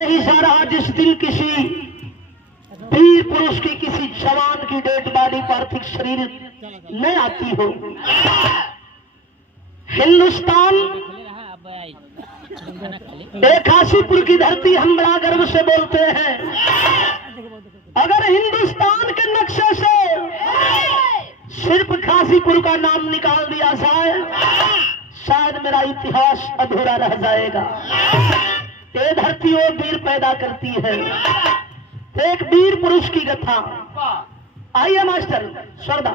नहीं सारा जिस दिन किसी वीर पुरुष की किसी जवान की डेड बॉडी पार्थिव शरीर न आती हो। हिंदुस्तान एक काशीपुर की धरती हम बड़ा गर्व से बोलते हैं। अगर हिंदुस्तान के नक्शे से सिर्फ काशीपुर का नाम निकाल दिया जाए शायद मेरा इतिहास अधूरा रह जाएगा। ये धरती वो वीर पैदा करती है। एक वीर पुरुष की कथा। आइए मास्टर श्रद्धा।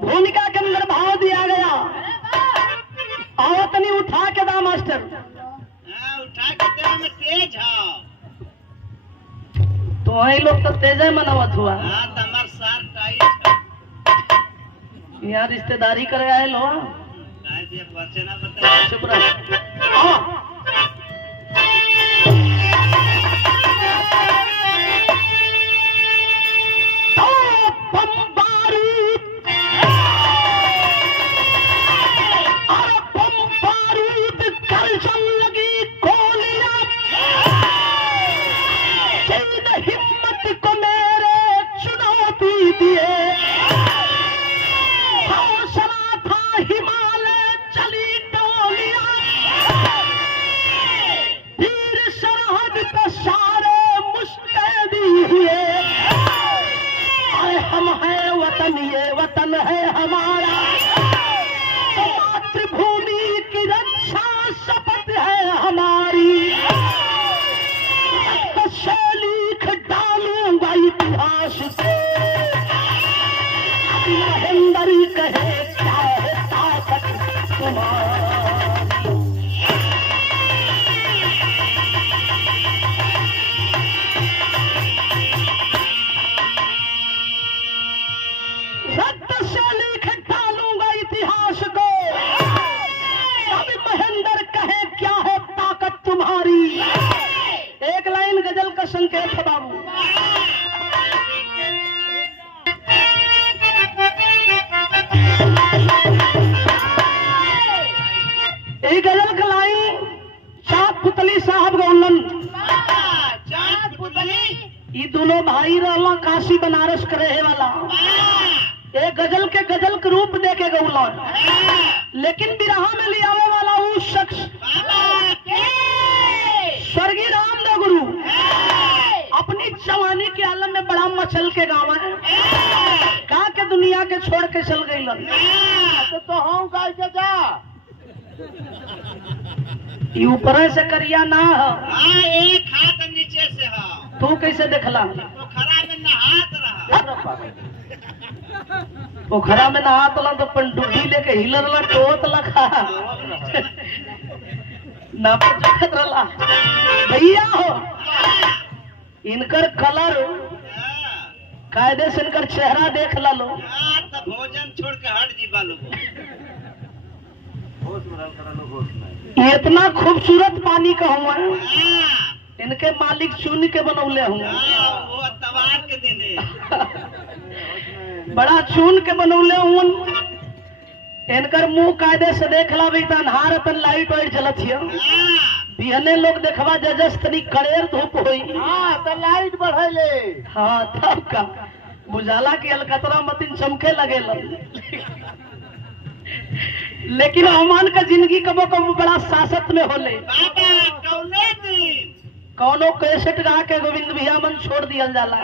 भूमिका के अंदर भाव दिया गया। आवतनी उठा के दा मास्टर। उठा के दे में तेज हो। तो वही लोग तो तेज मनावत हुआ। हां तमार सार टाइट है। यहाँ रिश्तेदारी करे आए लो। काय दिए परचे ना बता। चुप रह। ये वतन है हमारा, मातृभूमि की रक्षा शपथ है हमारी। से लिख डालूंगा इतिहास से, महेंद्र कहे क्या है ताकत तुम्हारी। एक लाइन गजल का संकेत है बाबू। एक गजल का लाइन चाँद पुतली साहब गौलन। चाँद पुतली ये दोनों भाई रहला काशी बनारस के रहे वाला। एक गजल के रूप दे के गौलन, लेकिन बिरहा में ले आवे वाला वो शख्स स्वर्गीय रामदेव गुरु अपनी जवानी के आलम में बड़ा मचल के गाँव है। कहा के दुनिया के छोड़ के चल गई तो हम गाय के जा। ये ऊपर से करिया ना हाँ एक हाथ नीचे से हो। तू कैसे देखला? पोखरा में नहात रहा। पोखरा में नहात ला तो पंडुबी लेके हिलर ला टोत लखा ना पर रला भैया हो। इनकर कलर कायदे से इनकर चेहरा देख ला लो। तो भोजन छोड़ के हट जी बालू। ये इतना खूबसूरत पानी का हुआ है। इनके मालिक चुन के बनौले हुए। वो तवार के दिन बड़ा चुन के बनौले हुए। इनकर मुंह कायदे से देख ला भी अन्हार तन लाइट वाइट जलत हिय। बिहने लोग देखवा जजस तनी कड़ेर धूप होई। तो लाइट बढ़ैले। हाँ तब का बुझाला की अलकतरा मतीन चमके लगे। लेकिन अमान का जिंदगी कबो कबो बड़ा सासत में होले। कौनो कैसेट गा के गोविंद भैया मन छोड़ दिया जाला।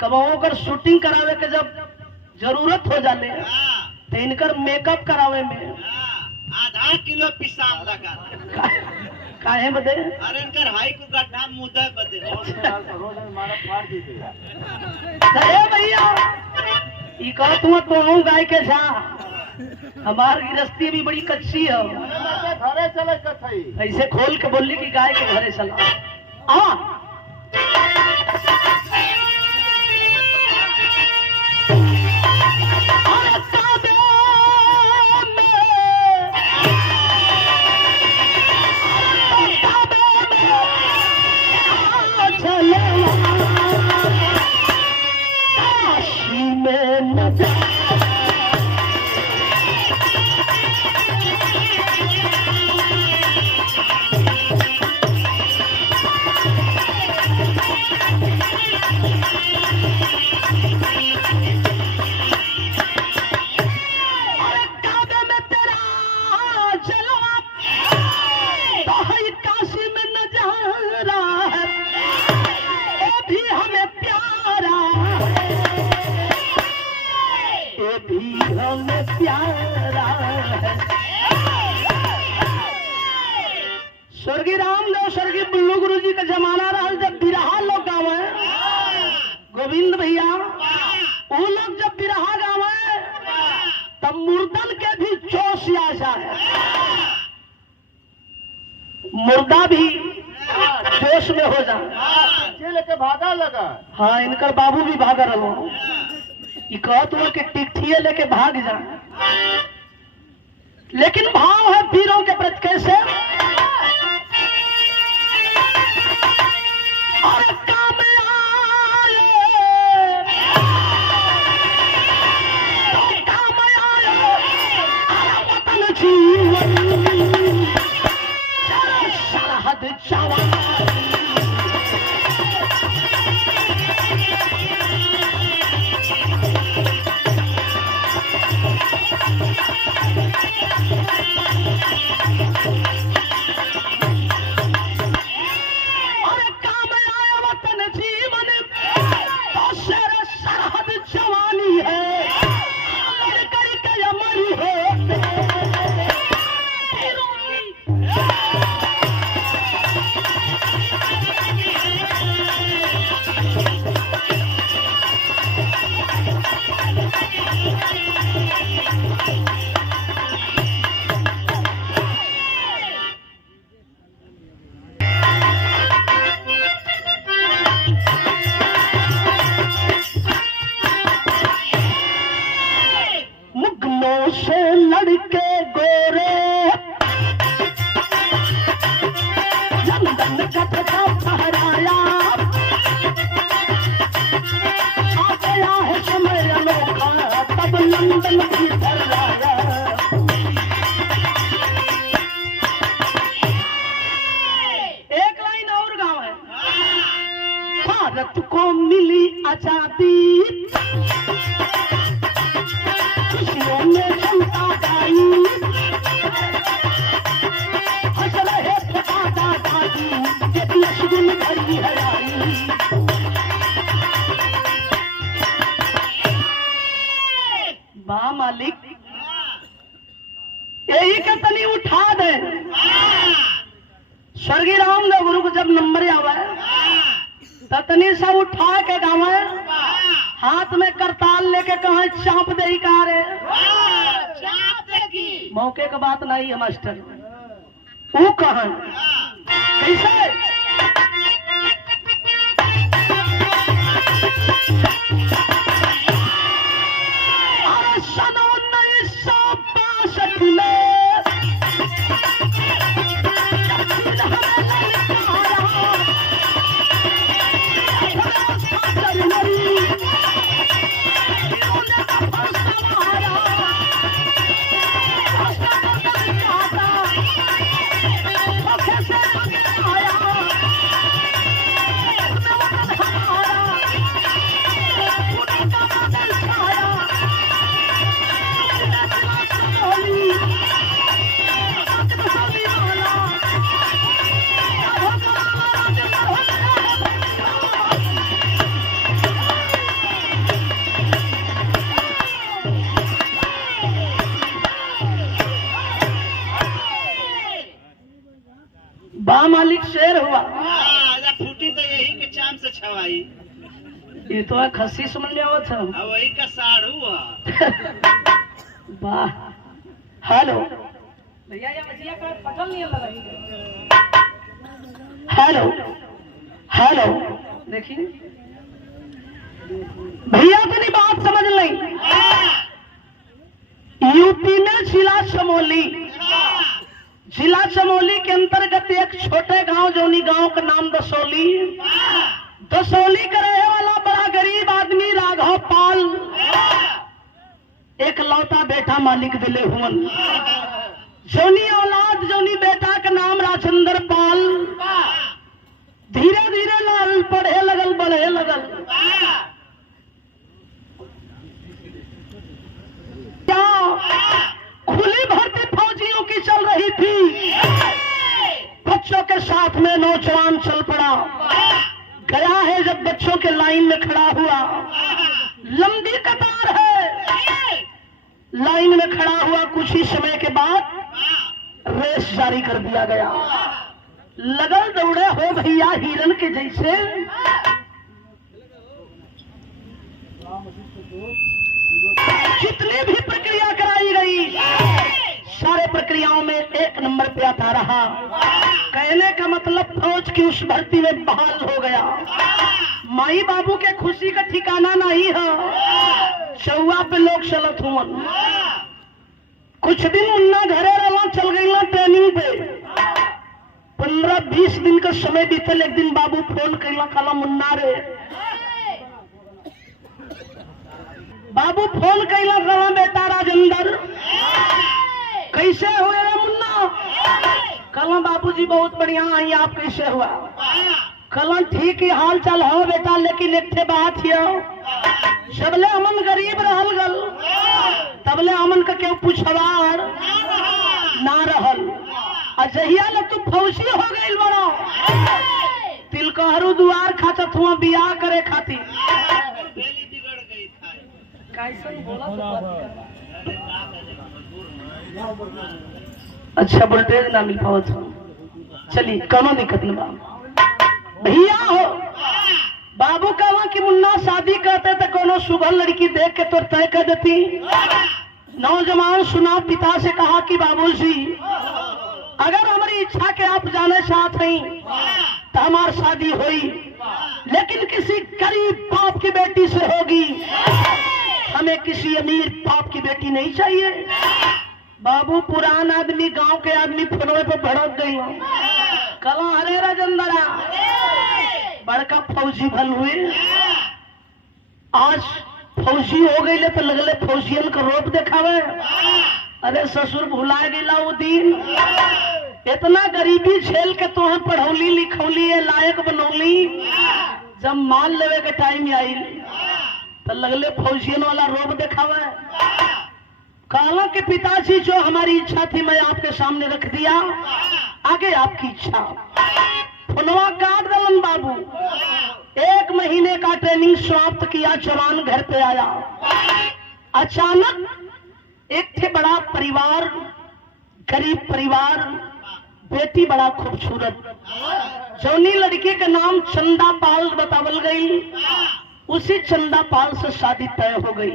कबो कर शूटिंग करावे के जब जरूरत हो जाले तो इनकर मेकअप करावे में आधा किलो पिसाब लगा काहे बदे? अरे इनकर हाई को गड्ढा मुद्दा बदे अरे भैया ई कह तू गाय के जा हमार गृहस्थी भी बड़ी कच्ची है। घरे चले कथई ऐसे खोल के बोली कि गाय के घरे चला आ स्वर्गीय रामदेव स्वर्गीय बुल्लू गुरु जी का जमाना रहा जब बिरहा लोग गावे गोविंद भैया वो लोग जब बिरहा गावे तब मुर्दन के भी जोश आ जाए मुर्दा भी जोश में हो जाए लेके भागा लगा। हाँ इनकर बाबू भी भागा रहो कहत हुआ कि टिकठिए लेके भाग जाए लेकिन भाव है वीरों के प्रति कैसे और काम आए वतन जीवन सरहद जवान से लड़के गोरे लंदन का पता फहराया आ गया है समय अनोखा तब लंदन की धराया एक लाइन और गाँव है भारत को मिली आजादी खुशियों में जनता गाई हंस रहे थे दादा दादी ये अश्विन भरी हराई बा मालिक यही के तनी उठा दे स्वर्गीय रामदेव गुरु को जब नंबर आवा ततनी सा उठा के गावे हाथ में करताल लेके कहा चाप दे कार मौके का बात नहीं है मास्टर वो कहा कैसे सन 1962 में आया कवाई ये तो है खस्सी समझ में आवत है। अब वही का साड़ू है। वाह। हेलो भैया ये मछलियाँ का पटल नहीं लगा। हेलो हेलो देखिए भैया अपनी बात समझ लें। यूपी में जिला चमोली के अंतर्गत एक छोटे गांव जोनी गांव का नाम दसौली का रहने वाला बड़ा गरीब आदमी राघव पाल एक लौता बेटा मालिक दिले हुवन। जोनी औलाद जोनी बेटा का नाम राजेंद्र पाल धीरे धीरे लाल पढ़े लगल बढ़े लगल। क्या खुली भर्ती फौजियों की चल रही थी, बच्चों के साथ में नौजवान चल पड़ा। गया है जब बच्चों के लाइन में खड़ा हुआ, लंबी कतार है, लाइन में खड़ा हुआ। कुछ ही समय के बाद रेस जारी कर दिया गया। लगल दौड़े हो भैया हिरन के जैसे। जितनी भी प्रक्रिया कराई गई सारे प्रक्रियाओं में एक नंबर पे आता रहा। कहने का मतलब फौज की उस भर्ती में बहाल हो गया। माई बाबू के खुशी का ठिकाना नहीं है। चौवा पे लोग चलत हुआ। कुछ दिन मुन्ना घरे रहा, चल गई ट्रेनिंग पे। 15-20 दिन का समय बीतल। एक दिन बाबू फोन कैला, कहला मुन्ना रे। बाबू फोन कैला, कहला बेटा राजेंद्र कैसे हुए रे मुन्ना? कहला बाबूजी बहुत बढ़िया आई, आप कैसे हुआ? कहला ठीक ही हाल चाल हो बेटा, लेकिन एक बात है, जबले अमन गरीब रहल गल तबले अमन का क्यों पूछवार ना रहल। अजहिया ले तू फौजी हो गई बड़ा, तिलकहरू दुआर खाचत हुआ बियाह करे खातिर। बेली बिगड़ गई था। कैसे बोला तो अच्छा वोल्टेज ना मिल पावत हो। चलिए कोनो दिक्कत नहीं बा। भैया हो बाबू कहवा कि मुन्ना शादी करते तो कोनो सुघर लड़की देख के तो तय कर देती। नौजवान सुना, पिता से कहा कि बाबूजी अगर हमारी इच्छा के आप जाने चाहते हैं तो हमारी शादी हुई, लेकिन किसी गरीब बाप की बेटी से होगी। हमें किसी अमीर बाप की बेटी नहीं चाहिए। बाबू पुरान आदमी, गांव के आदमी फोनवे पे भड़क गई। कला हरे राजेंद्रा बड़का फौजी भल हुए, आज फौजी हो गई तो लगले फौजियन का रूप दिखावे। अरे ससुर भुला गया वो दिन, इतना गरीबी झेल के तो हम पढ़ौली लिखौली लायक बनौली। जब मान लेवे के टाइम आई तो लगले फौजियन वाला रूप दिखावे। कहला कि पिताजी जो हमारी इच्छा थी मैं आपके सामने रख दिया, आगे आपकी इच्छा। फोनवा काट दलन बाबू। 1 महीने का ट्रेनिंग समाप्त किया, जवान घर पे आया। अचानक एक थे बड़ा परिवार, गरीब परिवार, बेटी बड़ा खूबसूरत, जौनी लड़की का नाम चंदा पाल बतावल गई। उसी चंदा पाल से शादी तय हो गई।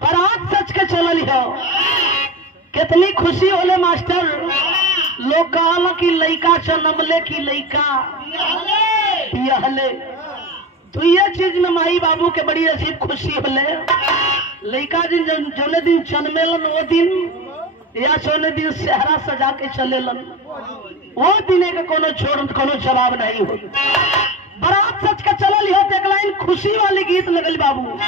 बारात सच के चलल हो। कितनी खुशी होले मास्टर। लोग कहला कि लइका जन्मले की लइका बियाहले। तो ये चीज में माई बाबू के बड़ी अजीब खुशी होले। लइका दिन जौने दिन जन्मेलन वो दिन या जौने दिन सेहरा सजा के चलेलन वो दिन के कोनो छोड़ कोनो जवाब नहीं हो। बारात सच के चलल हो। एक लाइन खुशी वाली गीत लगल बाबू।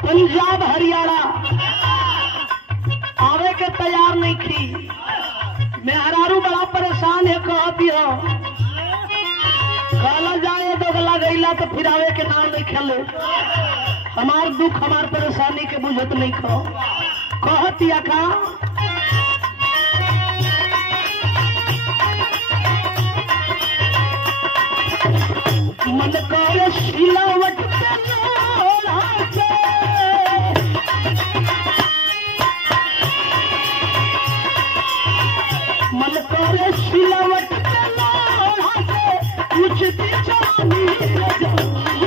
पंजाब हरियाणा आवे के तैयार नहीं थी। मेहरारू बड़ा परेशान है, कहती हो कहला जाए दोगला गईला तो फिर आवे के नाम नहीं खेले। हमार दुख हमार परेशानी के बुझत नहीं खो। कहती का मन करे सिलावट पे लोढ़ा से मन करे सिलावट पे लोढ़ा से उचती जवानी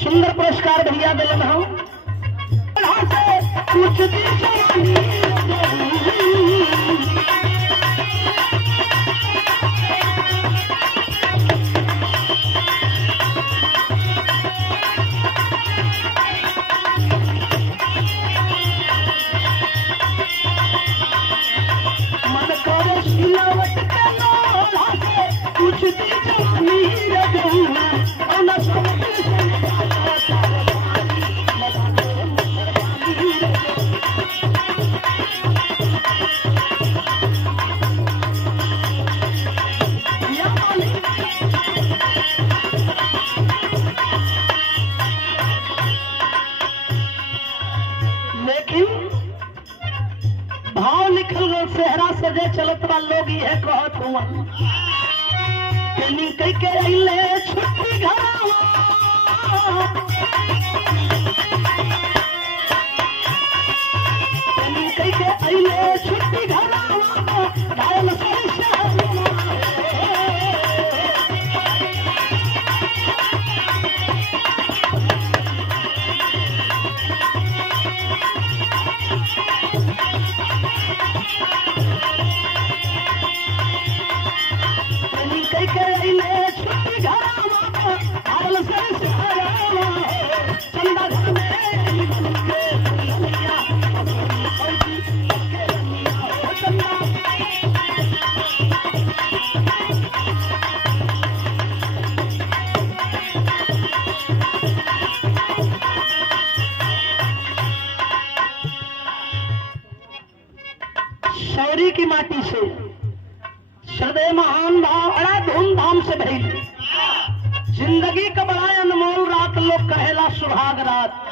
सुंदर पुरस्कार भैया दिलन हम उचती जवानी मन करे सिलावट पे लोढ़ा से उचती जवानी रगुआ अना समझ लेकिन भाव लिखल गल सेहरा सजे चलत बा लोग ये कहत हुआ ट्रेनिंग कई के अइले छुट्टी घरवा ट्रेनिंग कई के अइले छुट्टी घरवा घायल सही शहरवा कई के अइले छुट्टी घरवा घायल सही शहरवा चंदा घर में दुल्हनिया फौजी के रनिया हो चंदा शौरी की माटी से हृदय महान भाव बड़ा धूमधाम से भइल जिंदगी का बड़ा अनमोल रात लोग कहेला सुहाग रात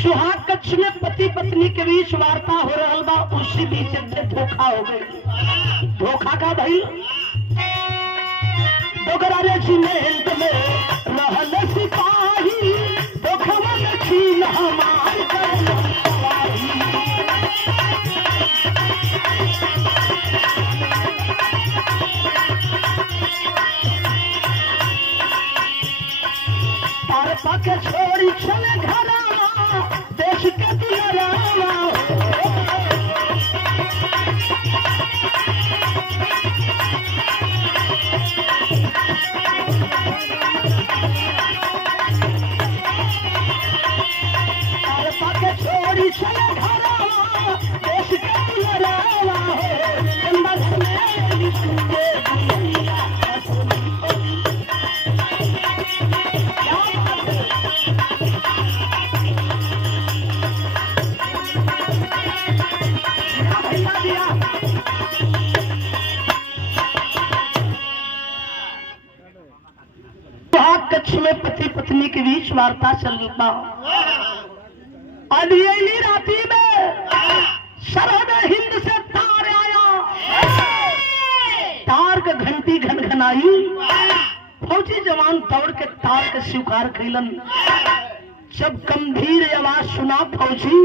सुहाग कक्ष में पति पत्नी के बीच वार्ता हो रहल बा उसी बीच में धोखा हो गई धोखा का भइल डोगरा रेजिमेंट में रहल सिपाही धोखा में छीन हमार करना पाके छोड़ी चले घरवा देश के दुलरवा पाके छोड़ी चले घरवा देश के दुलरवा चंदा घर में दुल्हनिया कक्ष में पति पत्नी के बीच वार्ता चलता अधेली राती में सरहद हिंद से तार आया तार का घंटी घनघनाई फौजी जवान दौड़ के तार के स्वीकार कैलन जब गंभीर आवाज सुना फौजी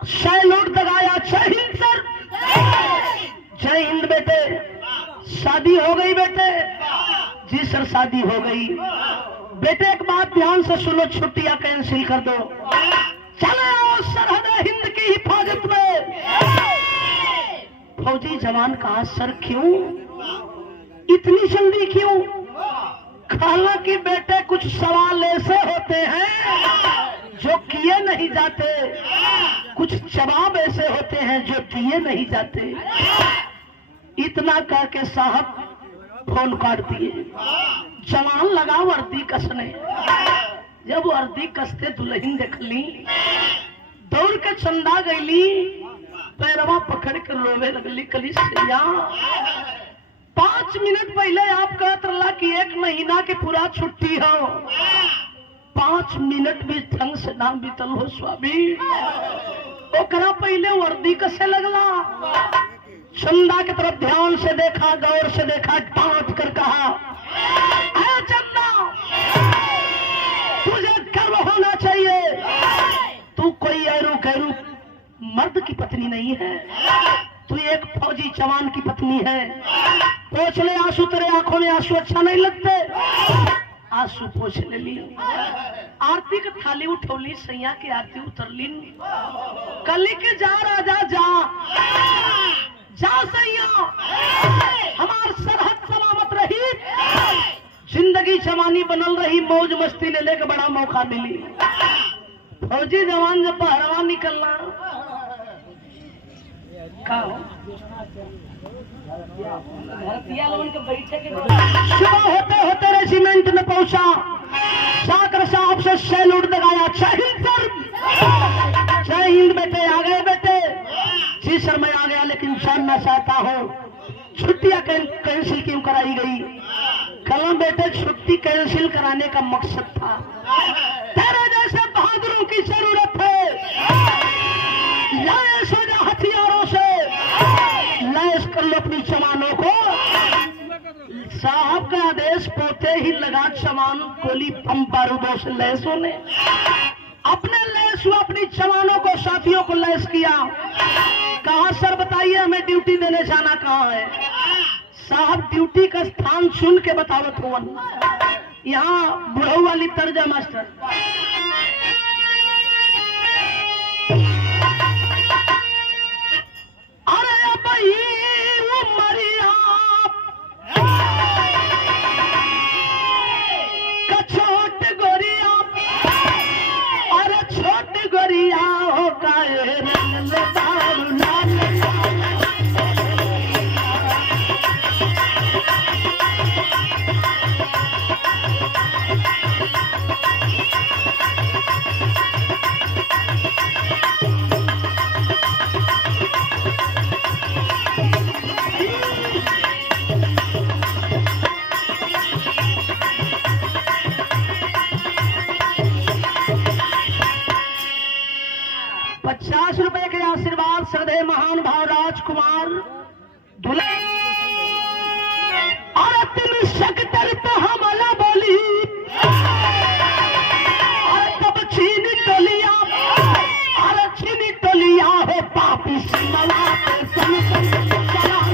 सैल्यूट दगाया जय हिंद सर जय हिंद बेटे शादी हो गई बेटे जी सर शादी हो गई बेटे एक बात ध्यान से सुनो छुट्टियां कैंसिल कर दो चले आओ सरहद हिंद की हिफाजत में फौजी जवान कहा सर क्यों इतनी जल्दी क्यों हालांकि बेटे कुछ सवाल ऐसे होते हैं जो किए नहीं जाते कुछ जवाब ऐसे होते हैं जो दिए नहीं जाते इतना कह के साहब फोन काट दिए जवान लगा वर्दी कसने जब वर्दी कसते दुल्हन देखली दौड़ के चंदा गईली पैरवा पकड़ कर रोवे लगली कली सैया 5 मिनट पहले आप कहत रहा कि 1 महीना के पूरा छुट्टी हो 5 मिनट भी ढंग से ना बीतल हो स्वामी। ओकरा पहले वर्दी कसे लगला। चंदा की तरफ ध्यान से देखा, गौर से देखा, डांट कर कहा, अरे चंदा तुझे गर्व होना चाहिए, तू कोई ऐरू गैरू मर्द की पत्नी नहीं है, तू एक फौजी जवान की पत्नी है। पोछ ले आंसू, तेरे आंखों में आंसू अच्छा नहीं लगते, आंसू पोछ ले ली। आरती की थाली उठौली, सैया की आरती उतरली। कली के जा राजा जा, जा सैया, हमार सरहद सलामत रही, जिंदगी जवानी बनल रही, मौज मस्ती ले लेके बड़ा मौका मिली। फौजी जवान जब पहरवा निकलना का सुबह होते होते रेजिमेंट में पहुंचा, जाकर साहब से सैल्यूट लगाया, जय हिंद सर, जय हिंद बेटे, आ गए बेटे। जी सर मैं आ गया, लेकिन जानना चाहता हूँ छुट्टियां कैंसिल क्यों कराई गई। कल बेटे छुट्टी कैंसिल कराने का मकसद था, तेरे जैसे बहादुरों की जरूरत है, लैस हो जा हथियारों से, लैस कर लो अपनी जवानों को। साहब का आदेश पोते ही लगा जवान गोली बम बारूदों से लैस होने। अपने लैस हुआ, अपनी जवानों को, साथियों को लैस किया। कहा सर बताइए हमें ड्यूटी देने जाना कहाँ है। साहब ड्यूटी का स्थान सुन के बतावत हो, यहाँ बुढ़ऊ वाली तर्जा मास्टर। अरे भाई वो मरिया का छोट गोरिया, अरे छोट गोरिया हो काहे रंग में दारू लाल। ₹50 के आशीर्वाद श्रद्धेय महान भाव राजकुमार दुल्हा। और तीन सेक्टर पे हमला बोली, और तब चीनी टोलिया, और चीनी टोलिया हो पापी सिमला पे सन सन चला।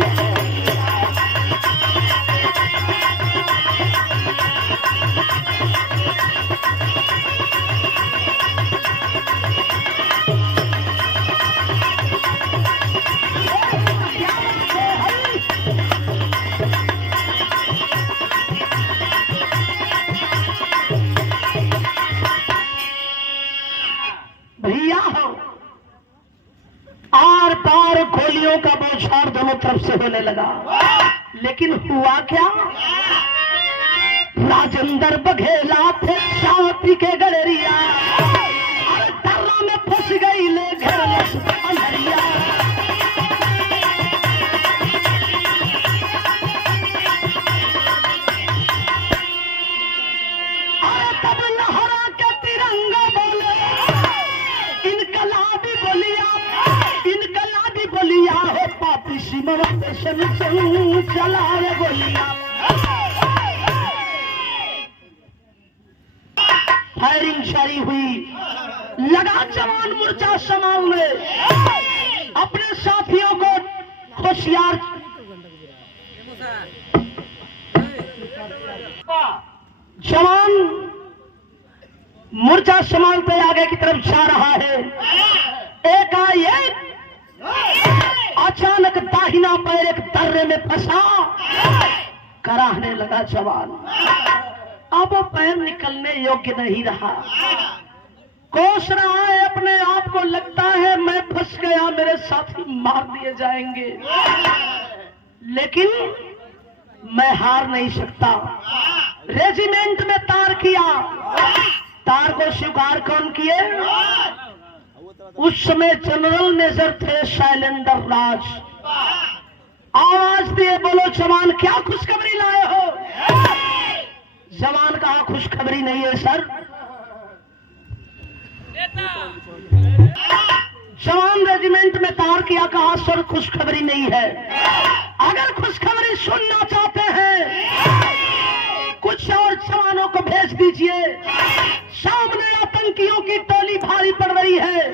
आर पार गोलियों का बौछार दोनों तरफ से होने लगा, लेकिन हुआ क्या। राजेंद्र बघेला थे शांति के गलेरिया, और डर्रा में फंस गई ले घर अंधरिया। और तब लहरा के तिरंगा बोले, इनकलाबी बोलिया, इनकलाबी बोलिया हो पापी सिमर चला रे बोलिया। फायरिंग जारी हुई, लगा जवान मोर्चा संभालने, अपने साथियों को होशियार। जवान मोर्चा संभालते आगे की तरफ जा रहा है। एकाएक अचानक दाहिना पैर एक दर्रे में फंसा, कराहने लगा जवान। अब वो पैर निकलने योग्य नहीं रहा, कोस रहा है अपने आप को, लगता है मैं फंस गया, मेरे साथी मार दिए जाएंगे, लेकिन मैं हार नहीं सकता। रेजिमेंट में तार किया, तार को स्वीकार कौन किए? उस समय जनरल मेजर थे शैलेंद्र राज। आवाज दिए, बोलो जवान क्या खुशखबरी लाए हो? जवान कहा खुशखबरी नहीं है सर। जवान रेजिमेंट में तार किया, कहा सर खुशखबरी नहीं है। अगर खुशखबरी सुनना चाहते हैं कुछ और जवानों को भेज दीजिए, सामने आतंकियों की टोली भारी पड़ रही है।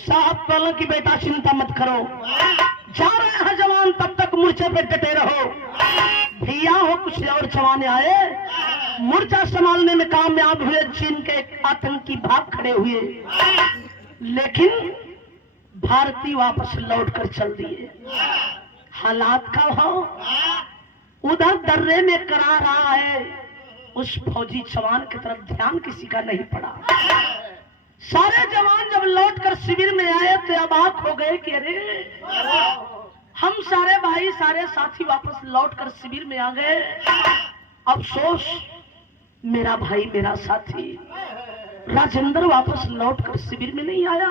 साहब बोला कि बेटा चिंता मत करो, जा रहे हैं जवान, तब तक मोर्चे पे डटे रहो। भैया हो कुछ और जवान आए, मोर्चा संभालने में कामयाब हुए। चीन के एक आतंकी भाग खड़े हुए, लेकिन भारतीय वापस लौट कर चल दिए। हालात का हो उधर दर्रे में करा रहा है, उस फौजी जवान की तरफ ध्यान किसी का नहीं पड़ा। सारे जवान जब लौटकर शिविर में आए तो अबाक हो गए कि अरे हम सारे भाई सारे साथी वापस लौटकर शिविर में आ गए। अफसोस मेरा भाई मेरा साथी राजेंद्र वापस लौटकर शिविर में नहीं आया।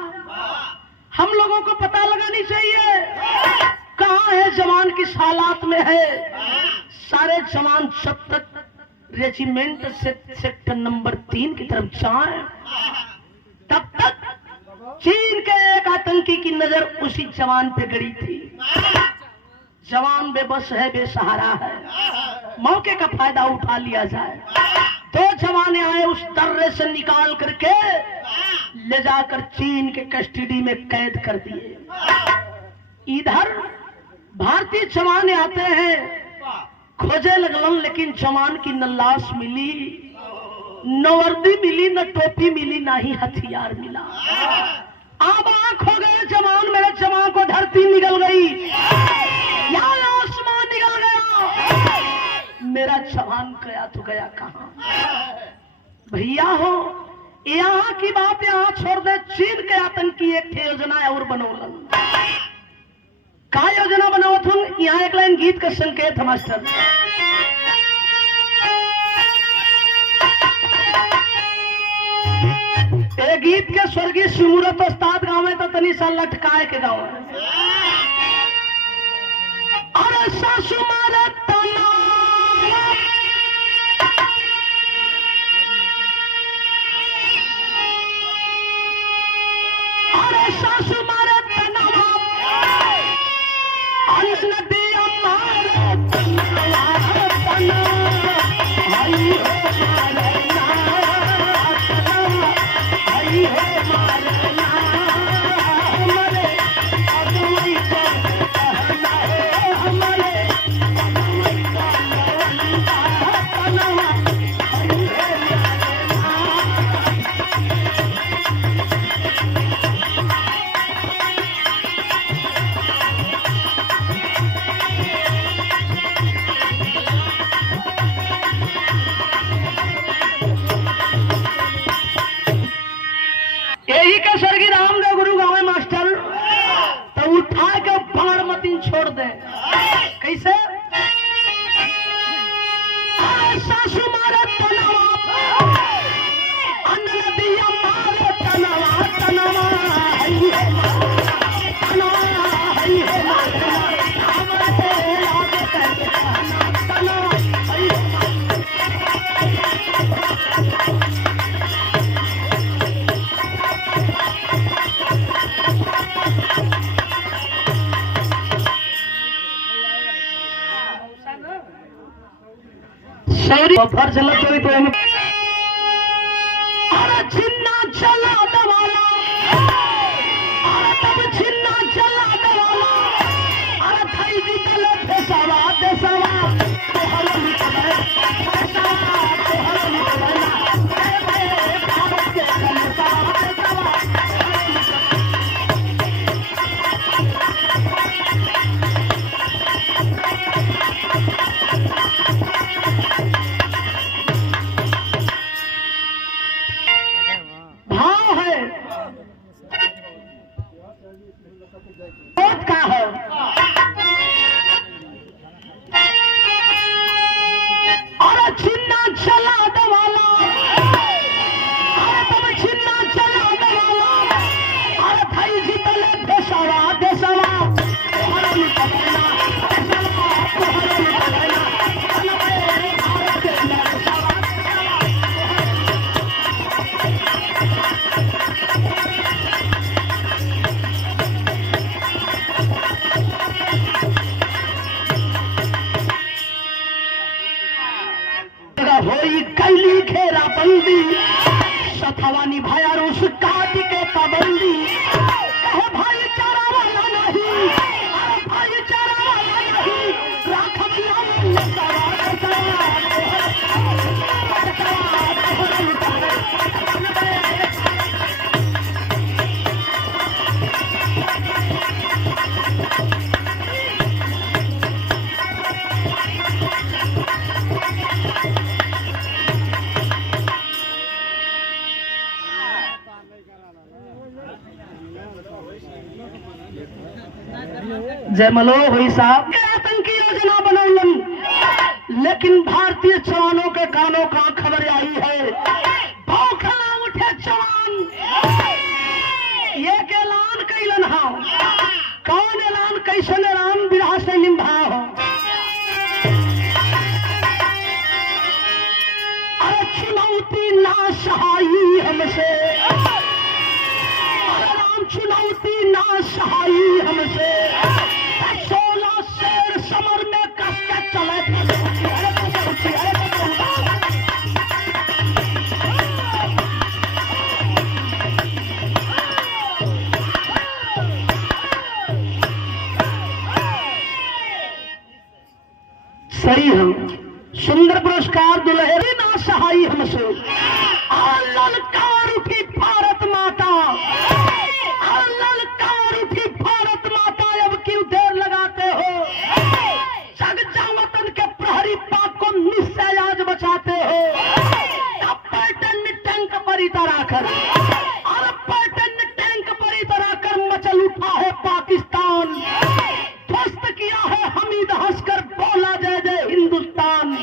हम लोगों को पता लगानी चाहिए कहाँ है जवान, किस हालात में है। सारे जवान जब तक रेजिमेंट से सेक्टर नंबर 3 की तरफ जाएं, तब तक चीन के एक आतंकी की नजर उसी जवान पे गड़ी थी। जवान बेबस है, बेसहारा है, मौके का फायदा उठा लिया जाए। 2 जवान आए, उस दर्रे से निकाल करके ले जाकर चीन के कस्टडी में कैद कर दिए। इधर भारतीय जवान आते हैं, खोजे लगलन, लेकिन जवान की न लाश मिली, न वर्दी मिली, न टोपी मिली, ना ही हथियार मिला। अब आंख हो गए जवान, मेरे जवान को धरती निकल गई या आसमान निकल गया, मेरा जवान गया तो गया कहां? भैया हो यहाँ की बात यहाँ छोड़ दे। चीन के आतंकी एक योजना और बनोलन। का योजना बनाओ तुम? यहाँ एक लाइन गीत का संकेत है मास्टर। ये गीत के स्वर्गीय सुमूरत उस्ताद गाँव में तो तनी सा लटकाए के गाँव में। अरे सासु मारे तना, अरे सासु मारे तना, नदी हमारे तना, भाई छोड़ दे। कैसे? सासु मारे तनवा, अन्न नदिया मारे तनवा, तनवा हई है तनवा, हई है हमारे याद करके तनवा हई है। फर्ज लग गई तो अरे छिन्ना चला दवाला, अरे तब छिन्ना चला दवाला, अरे थाई जी तले देसावा देसावा तो हर निकले देसावा तो हर निकले ए भारत के देसावा देसावा। बंदी, सथवा निभाया रूस काट के पाबंदी। कहे भाईचारा वाला नहीं, अरे भाईचारा वाला नहीं, राखब जयमलो हुई साहब के आतंकी योजना बनौलन, लेकिन भारतीय जवानों के कानों का खबर आई है। भौंका उठे जवान, ये के ऐलान कैलन हा। कौन ऐलान, कैसन ऐलान, बिरहा से निभा हो। अरे चुनौती ना सहाई हमसे, अरे राम चुनौती ना सहाई हमसे। 16 शेर समर में कस के चले। सही हम सुंदर पुरस्कार दुल्हे ना सहाई हमसे। ललकार उठी भारत माता, ललकार उठी भारत माता, अब क्यों देर लगाते हो। जग जावतन के प्रहरी पाक को निश्चय आज बचाते हो। अब पैटर्न टैंक पर इतरा कर, और पैटर्न टैंक पर इतरा कर मचल उठा है पाकिस्तान। ध्वस्त किया है हमीद हंसकर, बोला जय जय हिंदुस्तान।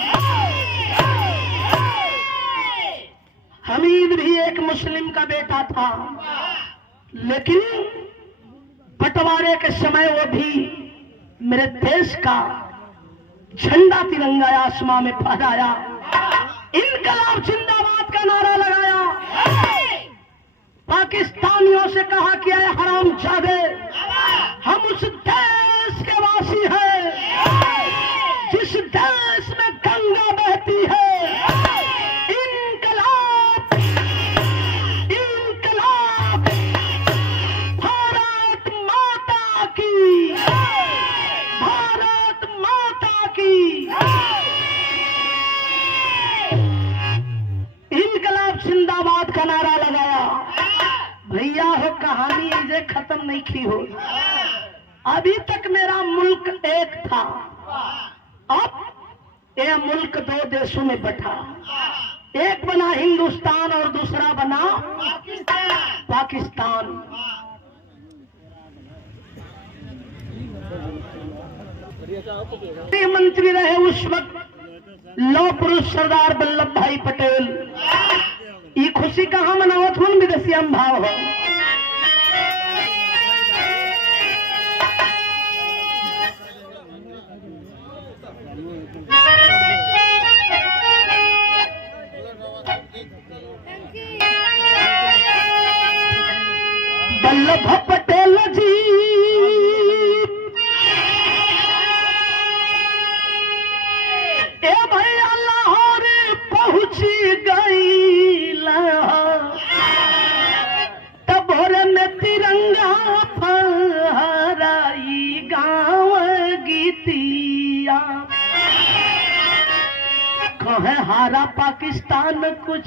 हमीद भी एक मुस्लिम का बेटा था, लेकिन बंटवारे के समय वो भी मेरे देश का झंडा तिरंगा आसमां में फहराया, इनकलाब जिंदाबाद का नारा लगाया। पाकिस्तानियों से कहा कि आए हरामजादे, हम उस देश के वासी हैं जिस देश में गंगा बहती है। इनकलाब, इनकलाब, भारत माता की, भारत माता की। इनकलाब जिंदाबाद का नारा लगाया। भैया हो कहानी इसे खत्म नहीं की हो। अभी तक मेरा मुल्क एक था, अब यह मुल्क 2 देशों में बटा। एक बना हिंदुस्तान और दूसरा बना पाकिस्तान। मंत्री रहे उस वक्त लौह पुरुष सरदार वल्लभ भाई पटेल। ये खुशी कहाँ मनावत हूँ, विदेशिया भाव हो। वल्लभ पटेल जी ए भैया लाहौर पहुंची गई, तब भोरे में तिरंगा फहराई गाँव गीतिया। कहे हारा पाकिस्तान कुछ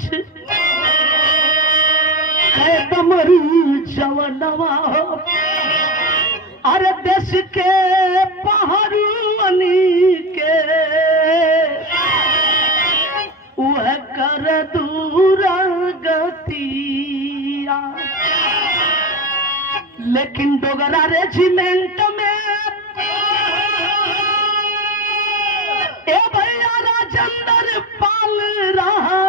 है तमरू जवनवा हो। अरे देश के पहरुअनी के वह कर दूर गतिया। लेकिन डोगरा रेजिमेंट में ए भैया राजेंद्र पाल रहा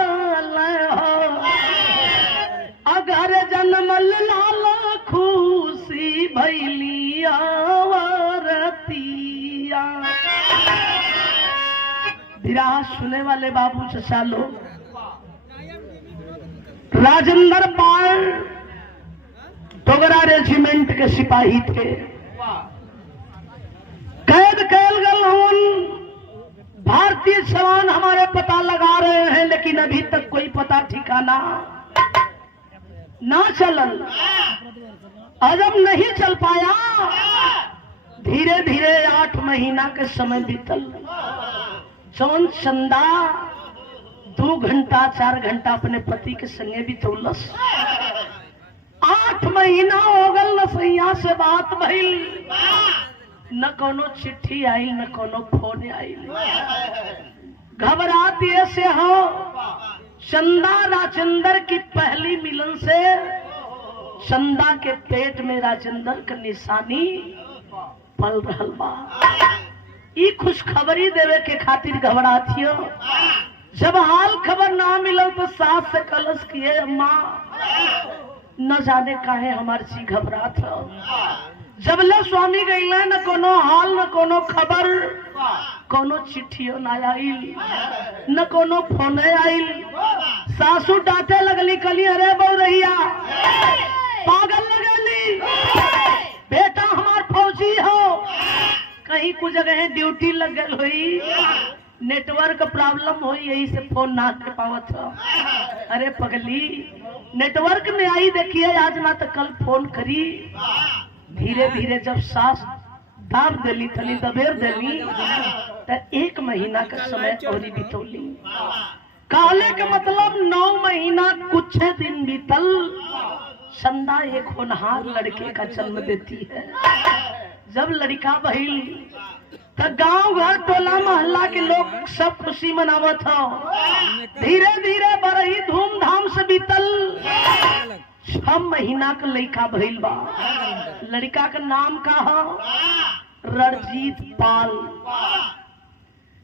अगर जन्मल लाल खुशी भैलिया वरतिया। विराज सुने वाले बाबू चचा लोग, राजेंद्र पाल डोगरा रेजिमेंट के सिपाही थे। कैद कैल गल भारतीय जवान हमारे पता लगा रहे हैं, लेकिन अभी तक कोई पता ठिकाना ना चलल। और जब नहीं चल पाया, धीरे धीरे 8 महीना के समय बीतल। जौन चंदा 2 घंटा 4 घंटा अपने पति के संगे बितौलस, 8 महीना हो गल न सैया से बात भइल, न कोनो चिट्ठी आई न कोनो फोन आई। घबरात ये से हो, चंदा राजेंद्र की पहली मिलन से चंदा के पेट में राजेंद्र का निशानी पल रहल बा। ई खुशखबरी देवे के खातिर घबरातियो। जब हाल खबर ना मिलल तो सास से कलश किए, अम्मा न जाने काहे हमार जी घबरात हो। जबले स्वामी गईले न कोनो हाल न कोनो खबर, कोनो चिट्ठियों ना आइल न कोनो फोन आइल। सासू डांटे लगली, कली अरे बौरहिया पागल लगली, बेटा हमार फौजी हो, कहीं कुछ जगह ड्यूटी लग गल हुई, नेटवर्क प्रॉब्लम हुई, यही से फोन ना कर पावत हो। अरे पगली, नेटवर्क में आई देखिए, आज ना तो कल फोन करी। धीरे धीरे जब सास दाब देली, तनी दबेर देली, तो 1 महीना का समय और बितौली। कहले के मतलब 9 महीना कुछ दिन बीतल। चंदा एक होनहार लड़के का जन्म देती है। जब लड़का भइल तो गांव घर टोला मोहल्ला के लोग सब खुशी मनावत हो। धीरे धीरे बड़ी धूमधाम से बीतल। 6 महीना का लड़का भइल बा। लड़का का नाम का हो रणजीत पाल।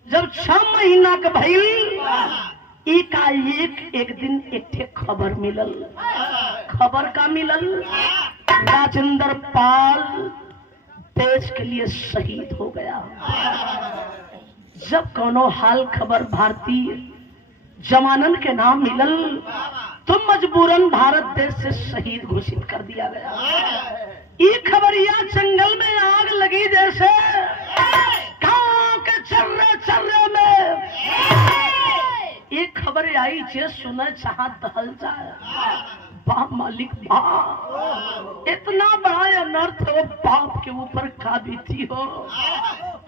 जब 6 महीना का भइल, एकाएक एक दिन एक खबर मिलल। खबर का मिलल, राजेंद्र पाल देश के लिए शहीद हो गया। जब कोनो हाल खबर भारतीय जवानन के नाम मिलल, तो मजबूरन भारत देश से शहीद घोषित कर दिया गया। ये खबरिया जंगल में आग लगी जैसे, गांव के चर्रे में ये खबर आई, जे सुने चाह दहल जाए। बाप मालिक बा, इतना बड़ा अनर्थ हो बाप के ऊपर का बीती हो,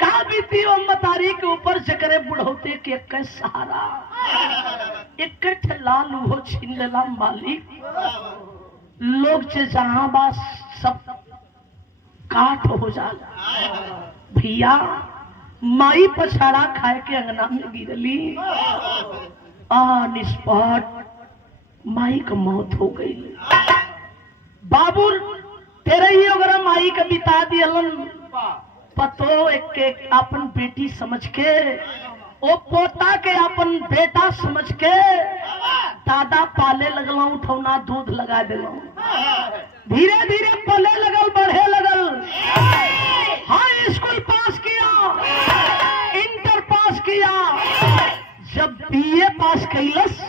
का बीती हो मतारी के ऊपर, जकरे बुढ़ौते के एक सहारा, एक लाल हो छीन लेला मालिक। लोग से जहां बास सब काट हो जाला। भैया माई पछाड़ा खाए के अंगना में गिरली, निष्पाट माई का मौत हो गई। बाबू तेरे ही अगर माई का बिता दियलन, पतो एक अपन बेटी समझ के, ओ पोता के अपन बेटा समझ के दादा पाले लगल, उठौना दूध लगा दिल। धीरे धीरे पले लगल, बढ़े लगल। हाई स्कूल पास किया, इंटर पास किया। जब बीए पास कैलस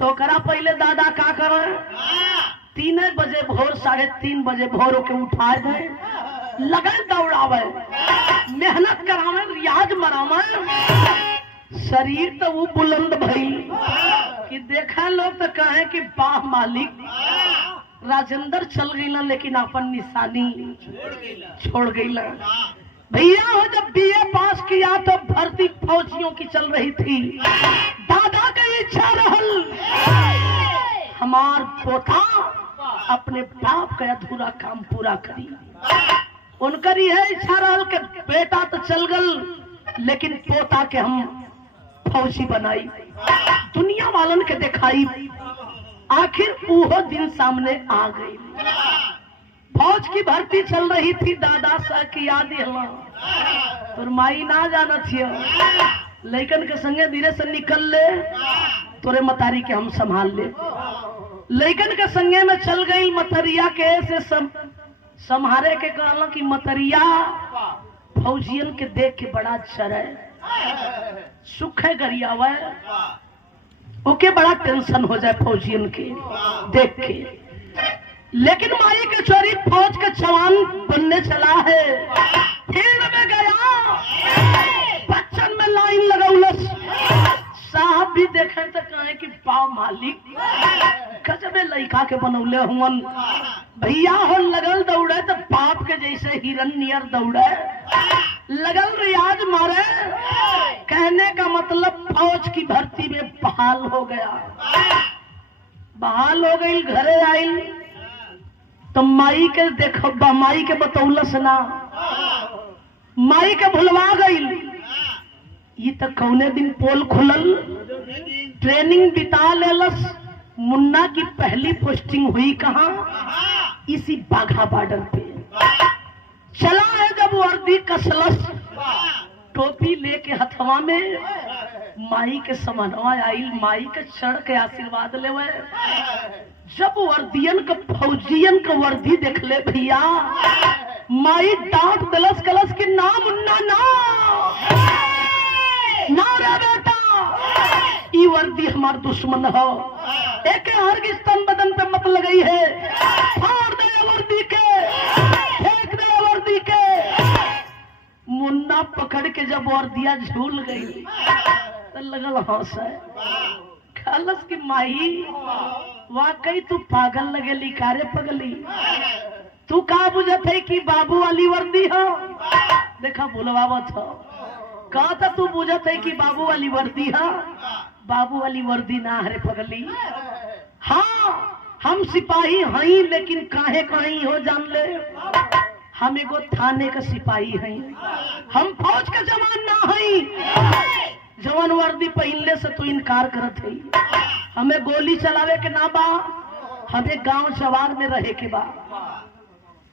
तो करा पहले दादा का करे, 3 बजे भोर 3:30 बजे भोर के उठा दे, लगन दौड़ावे, मेहनत करावे, रियाज मरावे। शरीर तो वो बुलंद भइल कि देखा लोग तो कहे कि वाह मालिक, राजेंद्र चल गईला लेकिन अपन निशानी छोड़ गईला। भैया हो जब बीए पास किया तो भर्ती फौजियों की चल रही थी। दादा की इच्छा रहल हमार पोता अपने बाप का अधूरा काम पूरा करी। उनकर यह इच्छा रहल कि बेटा तो चल गल लेकिन पोता के हम फौजी बनाई, दुनिया वालन के दिखाई। आखिर वो दिन सामने आ गई। फौज की भर्ती चल रही थी। दादा सा की याद तो माई ना जाना थी, लैकन के संगे धीरे से निकल ले, तोरे मतारी के हम संभाल ले। लैकन के संगे में चल गई। मतरिया के से संहारे के कहला कि मतरिया फौजियन के देख के बड़ा चरे, सुखे गरियावे, ओके बड़ा टेंशन हो जाए फौजियन के देख के। लेकिन माई के चोरी फौज के जवान बनने चला है। फील्ड में गया, बच्चन में लाइन लगौलस। साहब भी देखे तो कहे कि पाव मालिक गजबे लड़का के बनौले हुवन। भैया हो लगल दौड़े तो बाप के जैसे हिरन नियर दौड़े, लगल रियाज मारे। कहने का मतलब फौज की भर्ती में बहाल हो गया। बहाल हो गई, घरे आई तो माई के देखो, माई के बतौलस ना, माई के भुलवा गई। ये तो कौने दिन पोल खुलल, ट्रेनिंग बिता लेलस। मुन्ना की पहली पोस्टिंग हुई कहाँ? इसी बाघा बॉर्डर पे। चला है जब वर्दी कसलस, टोपी लेके हथवा में, माई के समनवा आई, माई के चढ़ के आशीर्वाद लेवे। जब वर्दियन का फौजियन का वर्दी देख ले भैया, माई डांट दलस कलस की ना मुन्ना ना रे बेटा, ई वर्दी हमार दुश्मन हो। एक हरगिस्तन बदन पे मत लगाई है, फाड़ दे वर्दी के, फेंक दे वर्दी के। मुन्ना पकड़ के जब वर्दिया झूल गई तो लगल हंस है। खलस की माई वाकई तू पागल लगेली कारे पगली, तू का बुझत है कि बाबू वाली वर्दी हो? देखा बुलवावत हो, कहा था तू बुझत है कि बाबू वाली वर्दी है? बाबू वाली वर्दी ना हरे पगली। हाँ हम सिपाही हई, लेकिन काहे कहीं हो जान ले, हम एगो थाने का सिपाही हई, हम फौज का जवान ना हई। जवान वर्दी पहनले से तू इनकार करत है। हमें गोली चलावे के ना बा, हमें गांव जवार में रहे के बा।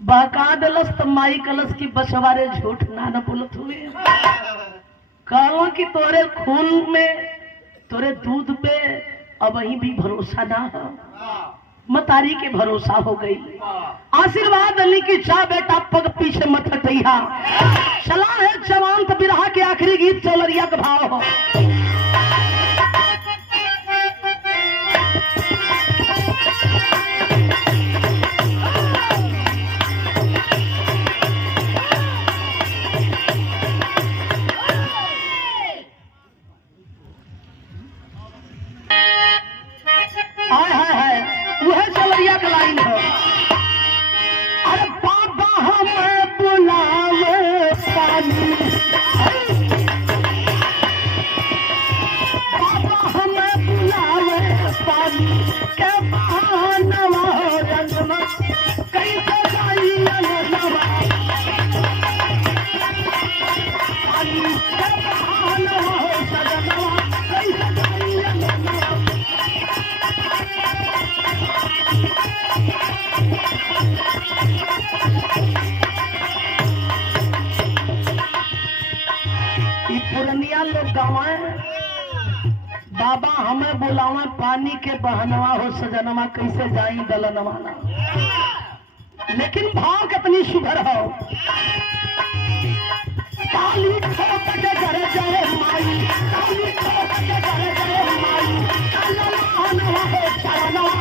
बहका दलस तो माई कलस की बसवारे झूठ ना बोलत हुए। कहो कि तोरे खून में, तोरे दूध पे अब वही भी भरोसा ना है, मतारी के भरोसा हो गई। आशीर्वाद अली की जा बेटा पग पीछे मत हटिया। चला है जवान तो बिरहा के आखिरी गीत चौलरिया का भाव हो। हाय हाय हाय, वह चौलरिया का लाइन है। अरे बाबा हमें बुलावे पानी, बाबा हमें बुलावे पानी के बहानवा रंगना कैसे जाई नवा पानी के बहानवा सजनवा कैसे जाई नवा। पुरनिया लोग गावे, बाबा हमें बुलावे पानी के बहनवा हो सजनवा कैसे जाई दलनवाना। लेकिन भाव कितनी शुभर हो। काली ठोक के घर जाए माई, काली ठोक के घर जाए माई, दलनवा हो चरणवा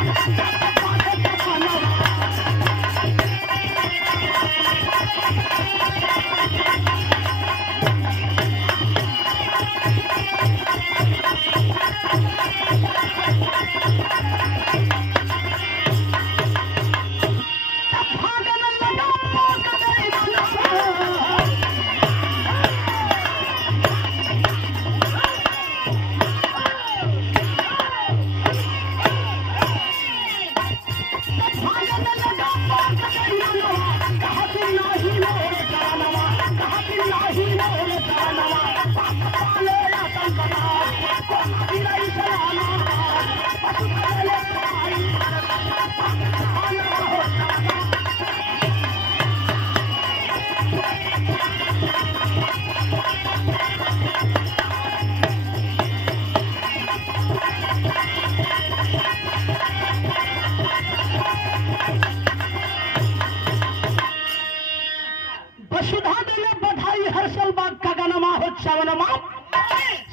वसुधा दिले बधाई हर्षल बाग का गनमा हो चवनमा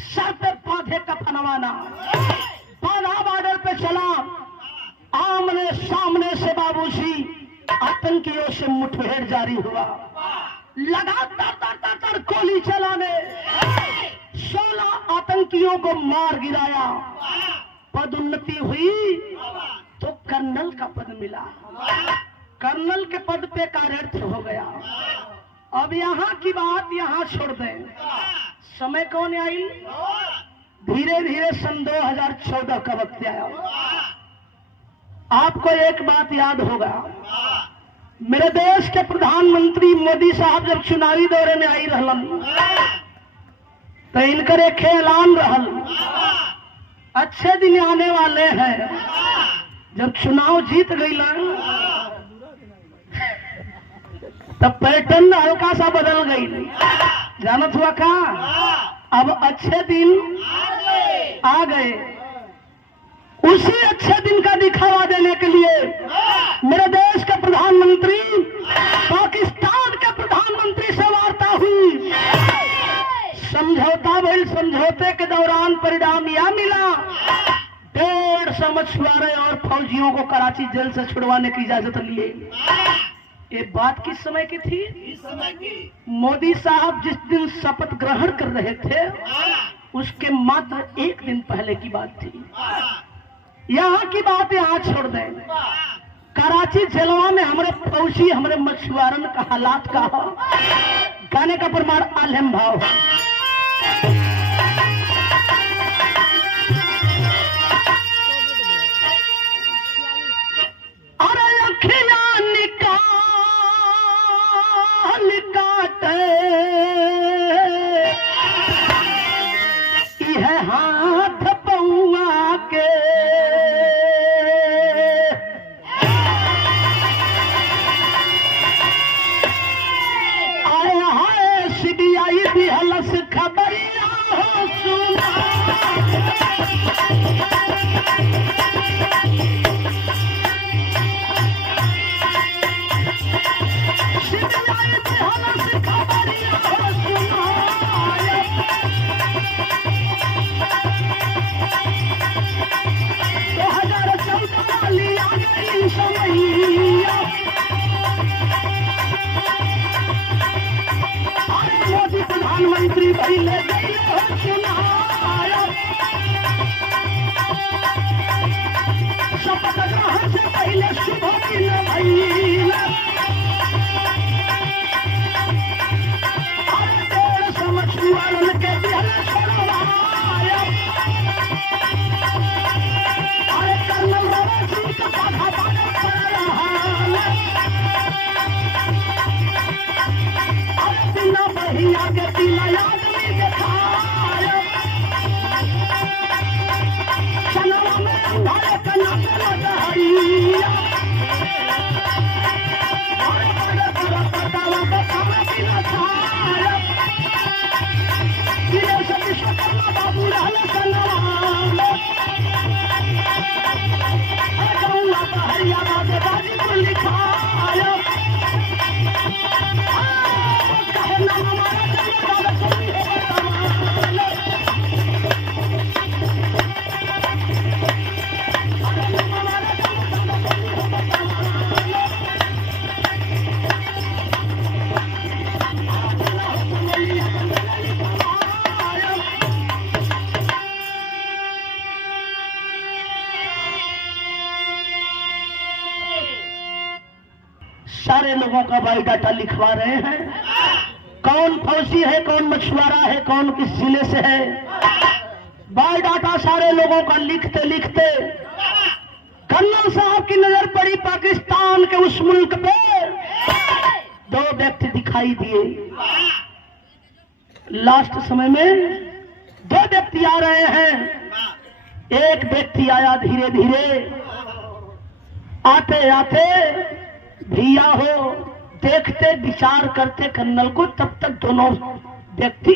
सर पे बांधे कफनवाना। बाधा बॉर्डर पे चला, आमने सामने से बाबूजी आतंकियों से मुठभेड़ जारी हुआ। लगातार गोली चलाने 16 आतंकियों को मार गिराया। पदोन्नति हुई तो कर्नल का पद मिला। कर्नल के पद पे कार्यरत हो गया। अब यहाँ की बात यहाँ छोड़ दें। समय कौन आई? धीरे धीरे सन 2014 का वक्त आया। आपको एक बात याद होगा, मेरे देश के प्रधानमंत्री मोदी साहब जब चुनावी दौरे में आई रहलन तो इनकर एक ऐलान रहल, अच्छे दिन आने वाले हैं। जब चुनाव जीत गई तब पैटर्न हल्का सा बदल गई। जानत हुआ का? अब अच्छे दिन आ गए। उसी अच्छे दिन का दिखावा देने के लिए मेरे देश के प्रधानमंत्री पाकिस्तान के प्रधानमंत्री से वार्ता हुई। समझौता भइल। समझौते के दौरान परिणाम यह मिला, 150 मछुआरे और फौजियों को कराची जेल से छुड़वाने की इजाजत लिए। ये बात किस समय की थी? इस समय की मोदी साहब जिस दिन शपथ ग्रहण कर रहे थे उसके मात्र एक दिन पहले की बात थी। यहाँ की बात यहाँ छोड़ दें। कराची जेलवा में हमारे फौजी हमारे मछुआरन का हालात का हो, गाने का प्रमाण आलम भाव है। अरे अखियां निकाल काटे यह हाथ पौआ के, आया है सीबीआई भी हलस खबरिया हो सुना। मोदी प्रधानमंत्री भाई ले गई हो सुनाया। शपथ ग्रहण से पहले शुभ दिन भैया 150 मछुआरों के दिल छोड़वाया। अरे कर्नल बाबा जी का पाखा पाने पड़ रहा है। अरे बिना बहिया के बिना आदमी दिखाया। चनवा में अंधारे का नाम लगा सारे लोगों का बायोडाटा लिखवा रहे हैं। कौन फौजी है, कौन मछुआरा है, कौन किस जिले से है। बायोडाटा सारे लोगों का लिखते लिखते कर्नल साहब की नजर पड़ी पाकिस्तान के उस मुल्क पे। 2 व्यक्ति दिखाई दिए। लास्ट समय में 2 व्यक्ति आ रहे हैं। एक व्यक्ति आया धीरे धीरे, आते आते भैया हो देखते विचार करते कर्नल को, तब तक दोनों व्यक्ति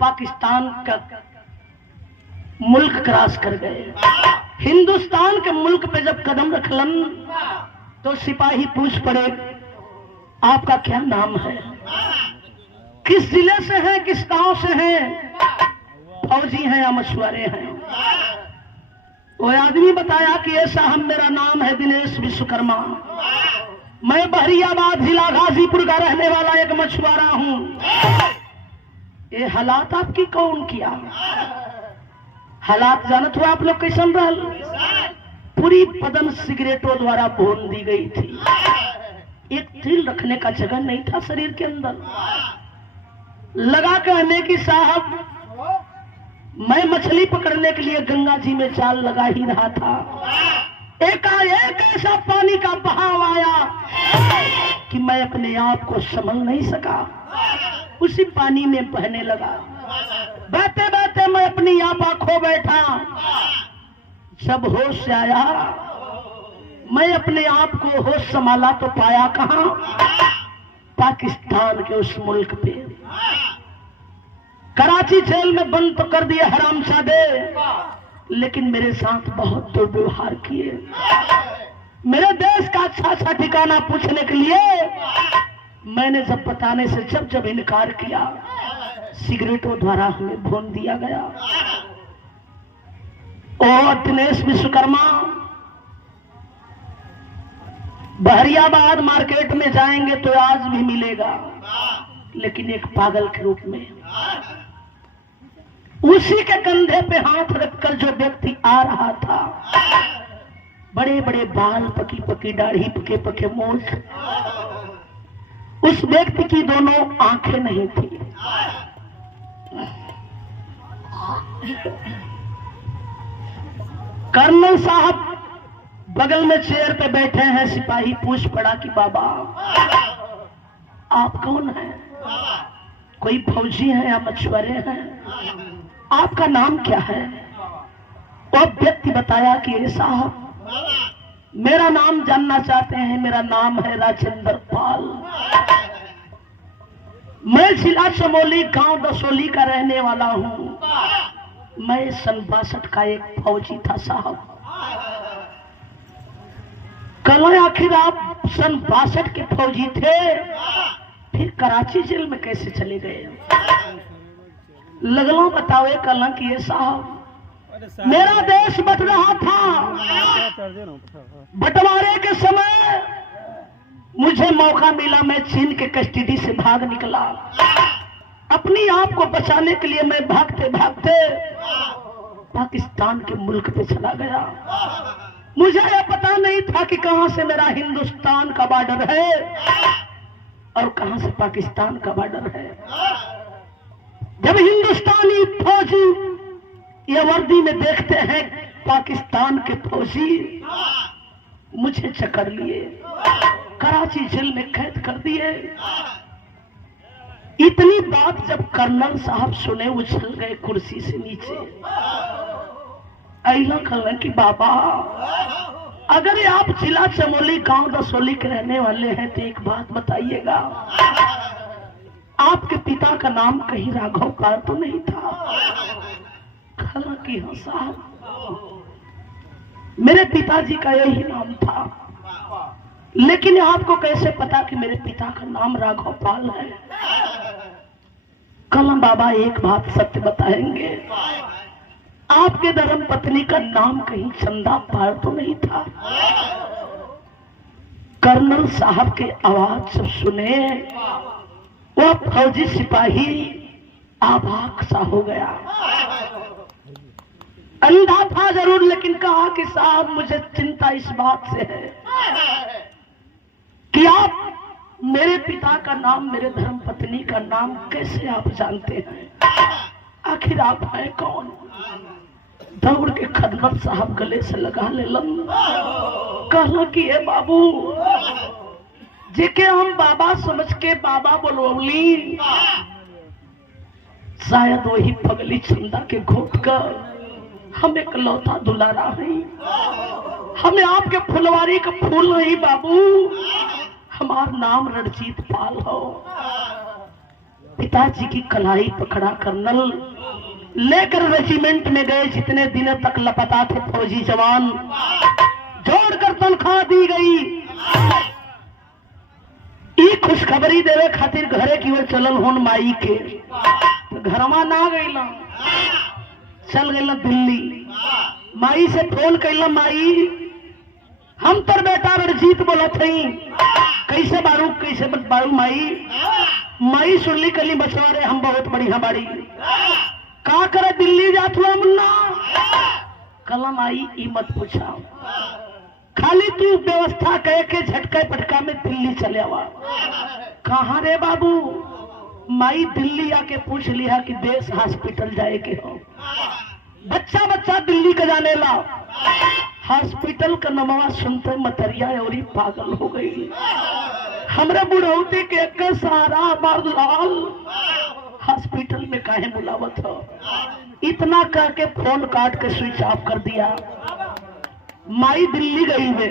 पाकिस्तान का मुल्क क्रॉस कर गए। हिंदुस्तान के मुल्क पे जब कदम रखलन तो सिपाही पूछ पड़े आपका क्या नाम है, किस जिले से हैं, किस गांव से हैं, फौजी हैं या मछुआरे हैं। वो आदमी बताया कि ये साहब मेरा नाम है दिनेश विश्वकर्मा, मैं बहरियाबाद जिला गाजीपुर का रहने वाला एक मछुआरा हूँ। ये हालात आपकी कौन किया? हालात जानत हुआ आप लोग कैसन रहल? पूरी बदन सिगरेटों द्वारा भून दी गई थी, एक तिल रखने का जगह नहीं था शरीर के अंदर। लगा कहने की साहब मैं मछली पकड़ने के लिए गंगा जी में जाल लगा ही रहा था, एकाएक ऐसा पानी का बहाव आया कि मैं अपने आप को संभल नहीं सका, उसी पानी में बहने लगा। बहते बहते मैं अपनी आपा खो बैठा। जब होश आया, मैं अपने आप को होश संभाला तो पाया कहां? पाकिस्तान के उस मुल्क पे। कराची जेल में बंद तो कर दिए हरामजादे, लेकिन मेरे साथ बहुत दुर्व्यवहार किए। मेरे देश का अच्छा अच्छा ठिकाना पूछने के लिए मैंने जब बताने से जब इनकार किया, सिगरेटों द्वारा हमें भून दिया गया। और दिनेश विश्वकर्मा, बहरियाबाद मार्केट में जाएंगे तो आज भी मिलेगा, लेकिन एक पागल के रूप में। उसी के कंधे पे हाथ रखकर जो व्यक्ति आ रहा था, बड़े बड़े बाल, पकी पकी दाढ़ी, पके पके मूंछ, उस व्यक्ति की दोनों आंखें नहीं थी। कर्नल साहब बगल में चेयर पे बैठे हैं। सिपाही पूछ पड़ा कि बाबा आप कौन हैं? कोई फौजी हैं या मछुआरे हैं? आपका नाम क्या है? वो व्यक्ति बताया कि ये साहब मेरा नाम जानना चाहते हैं, मेरा नाम है राजेंद्र पाल, मैं जिला चमोली गांव दसोली का रहने वाला हूं। मैं सन 62 का एक फौजी था साहब। कल आखिर आप सन 62 के फौजी थे, फिर कराची जेल में कैसे चले गए? लगलो बतावे कल कि ये साहब मेरा देश बट रहा था, बंटवारे के समय मुझे मौका मिला, मैं चीन के कस्टडी से भाग निकला। अपनी आप को बचाने के लिए मैं भागते भागते पाकिस्तान के मुल्क पे चला गया। मुझे यह पता नहीं था कि कहां से मेरा हिंदुस्तान का बॉर्डर है और कहां से पाकिस्तान का बॉर्डर है। जब हिंदुस्तानी फौजी यह वर्दी में देखते हैं पाकिस्तान के फौजी, मुझे चकर लिए, कराची जेल में कैद कर दिए। इतनी बात जब कर्नल साहब सुने, उछल गए कुर्सी से नीचे। ऐला कहला कि बाबा अगर आप जिला चमोली गांव दसोली के रहने वाले हैं तो एक बात बताइएगा, आपके पिता का नाम कहीं राघव पाल तो नहीं था? कहला कि हाँ साहब, मेरे पिताजी का यही नाम था, लेकिन आपको कैसे पता कि मेरे पिता का नाम राघव पाल है? कलम बाबा एक बात सत्य बताएंगे, आपके धर्म पत्नी का नाम कहीं चंदा पाल तो नहीं था? कर्नल साहब के आवाज जब सुने, वो फौजी सिपाही आभाग सा हो गया। अंधा था जरूर, लेकिन कहा कि साहब मुझे चिंता इस बात से है कि आप मेरे पिता का नाम, मेरे धर्म पत्नी का नाम कैसे आप जानते हैं? आखिर आप हैं कौन? दौड़ के खदमत साहब गले से लगा ले लन, कहला कि ये बाबू जेके हम बाबा समझ के बाबा बोलवली, शायद वही पगली चंदा के घोट कर हम एक लौता दुलारा है। हमें आपके फुलवारी का फूल नहीं बाबू, हमारा नाम रणजीत पाल हो। पिताजी की कलाई पकड़ा कर्नल लेकर रेजिमेंट में गए। जितने दिनों तक लापता थे फौजी जवान, जोड़कर तनख्वाह दी गई। ई खुशखबरी देवे खातिर घरे की ओर चलल होन माई के, तो घरवा ना गईला, चल गईला दिल्ली। माई से फोन कैला, माई हम तर बेटा रणजीत बोला थी, कैसे बारू माई। माई सुनली कली बचवा रे हम बहुत बढ़िया बाड़ी, का करे दिल्ली जात हुआ मुन्ना। कलम आई ई मत पूछा, खाली तू व्यवस्था कह के झटका पटका में दिल्ली चले आवा। कहाँ रे बाबू। माई दिल्ली आके पूछ लिया कि देश हॉस्पिटल जाए के हो। बच्चा बच्चा दिल्ली का जाने ला। हॉस्पिटल का नमवा सुनते मतरिया और पागल हो गई। हमरे बुढ़ौती के एक सारा बार लाल हॉस्पिटल में काहे बुलावत हो। इतना कह के फोन काट के स्विच ऑफ कर दिया। माई दिल्ली गई है।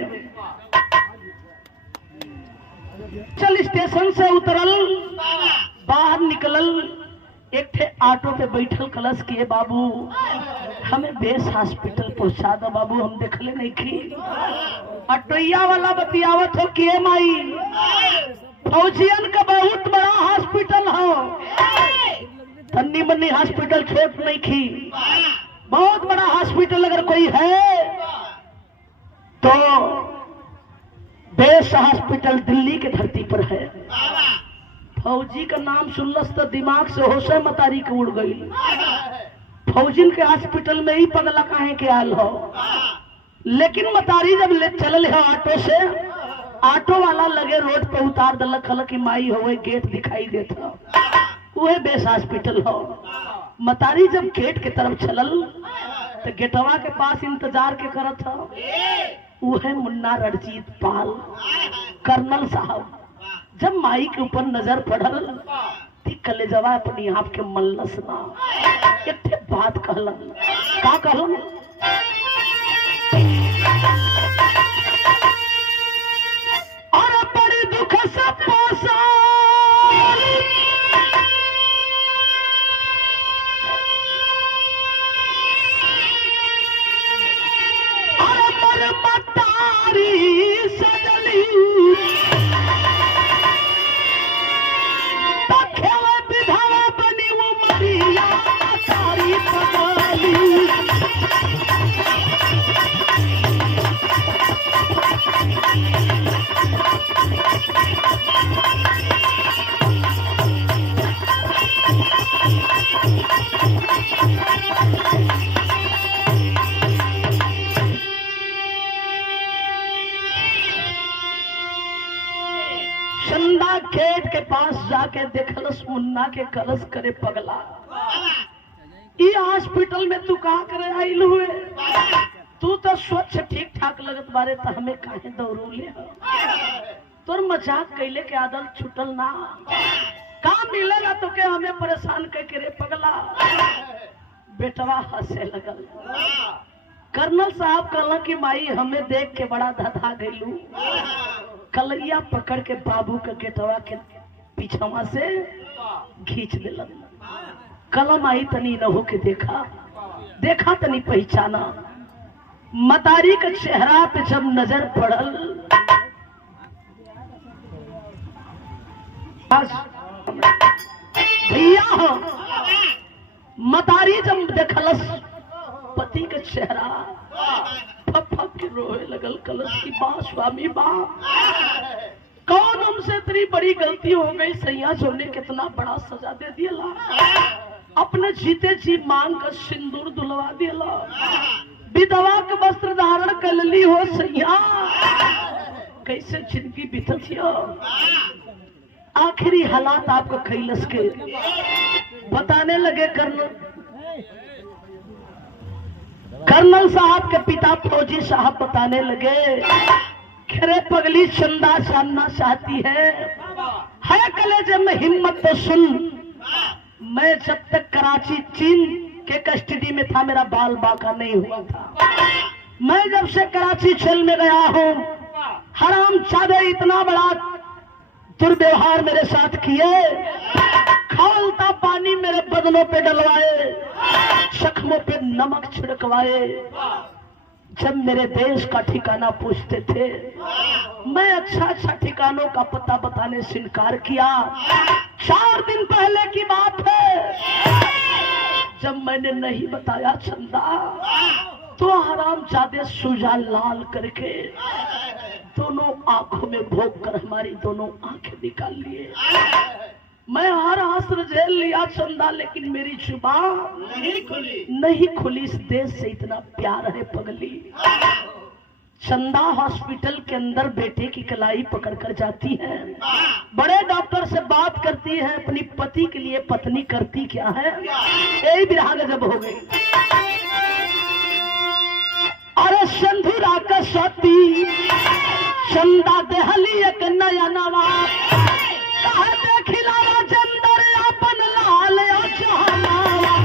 चल स्टेशन से उतरल, बाहर निकलल, एक थे ऑटो पे बैठल, कलश के बाबू हमें बेस हॉस्पिटल पहुंचा दो बाबू, हम देखले नहीं की। ऑटोया वाला बतियावत हो कि माई फौजियन का बहुत बड़ा हॉस्पिटल हो, तन्नी मन्नी हॉस्पिटल छोट नहीं की, बहुत बड़ा हॉस्पिटल अगर कोई है तो बेस हॉस्पिटल दिल्ली के धरती पर है। फौजी का नाम सुनलस तो दिमाग से होशे मतारी के उड़ गई। फौजिन के हॉस्पिटल में ही पगला काहे के आल हो। लेकिन मतारी जब ले चलल है ऑटो से, ऑटो वाला लगे रोड पे उतार दलक, खल की माई हो गेट दिखाई देता, वह बेस हॉस्पिटल हो। मतारी जब गेट के तरफ चलल तो गेटवा के पास इंतजार के करत हो, वह मुन्ना रणजीत पाल कर्नल साहब। जब माई के ऊपर नजर पड़ल कलेजवा अपनी आप के मल्लस ना एक बात कहलन। का कहलन? और बड़ी दुख से पोसा और मर मतारी सजली चंदा खेत के पास जाके देखलस मुन्ना के कलश करे पगला। ई हॉस्पिटल में तू कहा करे आइल हुए? तू तो स्वच्छ ठीक ठाक लगत बारे तो हमें काहे दौड़ू ले? तोर मजाक कैले के आदत छुटल ना, काम मिलेगा तो के हमें परेशान करके रे पगला। बेटवा हंसे लगल। कर्नल साहब कहला कि माई हमें देख के बड़ा धधा गईलू। कलैया पकड़ के बाबू के गेटवा के पीछवा से खींच दिलन। कलम आई तनी न हो के देखा तनी पहचाना। मतारी के चेहरा पे जब नजर पड़ल, भैया हो मतारी जब देखलस पति के चेहरा, फप के रोए लगल। कलश की बा स्वामी बा, कौन हमसे इतनी बड़ी गलती हो गई? सैया सोने कितना बड़ा सजा दे दिया, अपने जीते जी मांग कर सिंदूर दुलवा दिया, विधवा के वस्त्र धारण कर ली हो सैया। कैसे जिंदगी बीतत हो? आखिरी हालात आपको कैलस के बताने लगे। कर्नल साहब के पिता फौजी साहब बताने लगे, खरे पगली चंदा जानना चाहती है कलेजे में हिम्मत तो सुन। मैं जब तक कराची चीन के कस्टडी में था मेरा बाल बाका नहीं हुआ था। मैं जब से कराची जेल में गया हूँ, हराम चादे इतना बड़ा दुर्व्यवहार मेरे साथ किए, खौलता पानी मेरे बदनों पे डलवाए, जख्मों पे नमक छिड़कवाए। जब मेरे देश का ठिकाना पूछते थे, मैं अच्छा ठिकानों का पता बताने से इनकार किया। 4 दिन पहले की बात है, जब मैंने नहीं बताया चंदा, तो हरामजादे सुजा लाल करके दोनों आंखों में भोग कर हमारी दोनों आंखें निकाल लिए। मैं हर हस्र झेल लिया चंदा, लेकिन मेरी जुबान नहीं खुली। इस देश से इतना प्यार है पगली। चंदा हॉस्पिटल के अंदर बेटे की कलाई पकड़कर जाती है, बड़े डॉक्टर से बात करती है, अपनी पति के लिए पत्नी करती क्या है, यही बिरहा गजब हो गई। अरे सिंधुरा का सती चंदा देहली एक नया नवा खिलावा चंदर अपन लाल जहानावा।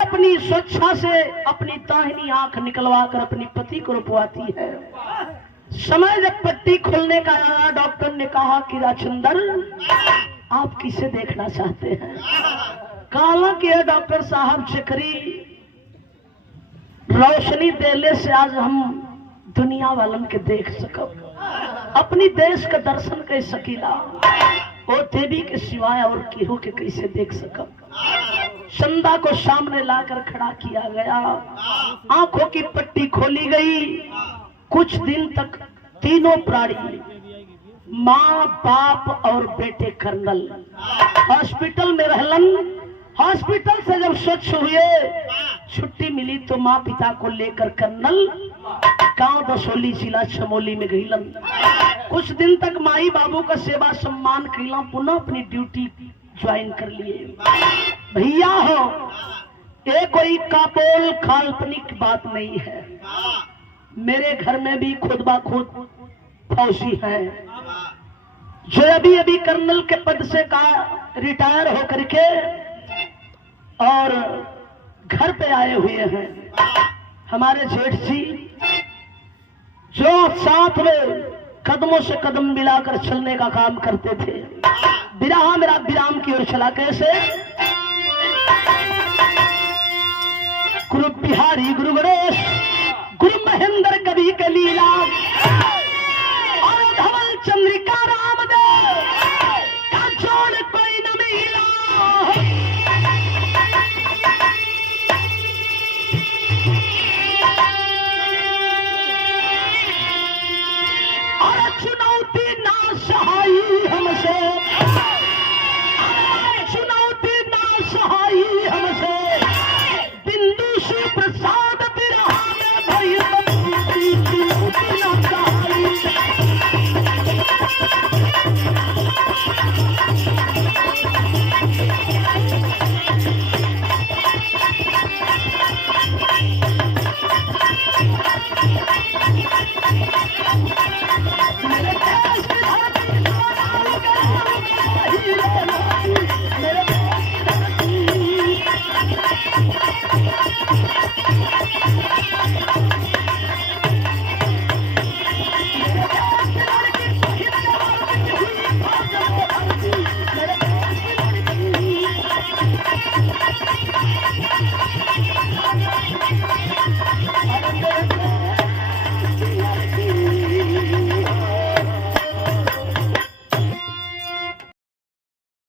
अपनी स्वेच्छा से अपनी दाहिनी आंख निकलवा कर अपनी पति को रुपवाती है। समय जब पट्टी खोलने का आया, डॉक्टर ने कहा कि राजचंदर आप किसे देखना चाहते हैं? काला के डॉक्टर साहब चक्री रोशनी देने से आज हम दुनिया वालन के देख सकब, अपनी देश का दर्शन कर सकीला, और देवी के सिवाय और केहू के कैसे देख सकब। चंदा को सामने लाकर खड़ा किया गया, आंखों की पट्टी खोली गई। कुछ दिन तक तीनों प्राणी, माँ बाप और बेटे कर्नल हॉस्पिटल में रहलन। हॉस्पिटल से जब स्वच्छ हुए, छुट्टी मिली तो माँ पिता को लेकर कर्नल गांव दसोली जिला चमोली में गईलन। कुछ दिन तक माई बाबू का सेवा सम्मान कैला, पुनः अपनी ड्यूटी ज्वाइन कर लिए। भैया हो, ये कोई कापोल काल्पनिक बात नहीं है। मेरे घर में भी खुद ब खुद फौजी है जो अभी अभी कर्नल के पद से का रिटायर होकर के और घर पे आए हुए हैं। हमारे जेठ जी जो साथ में कदमों से कदम मिलाकर चलने का काम करते थे। विराम मेरा विराम की ओर चला। कैसे? गुरु बिहारी, गुरु गणेश, गुरु महेंद्र कवि के लीला और धवल चंद्रिका रामदेव का जोड़ कोई न मिला। और चुनौती ना सहाई हमसे, चुनौती ना सहाई हमसे, बिंदु से प्रसाद बिरहा में भई ना सहाई।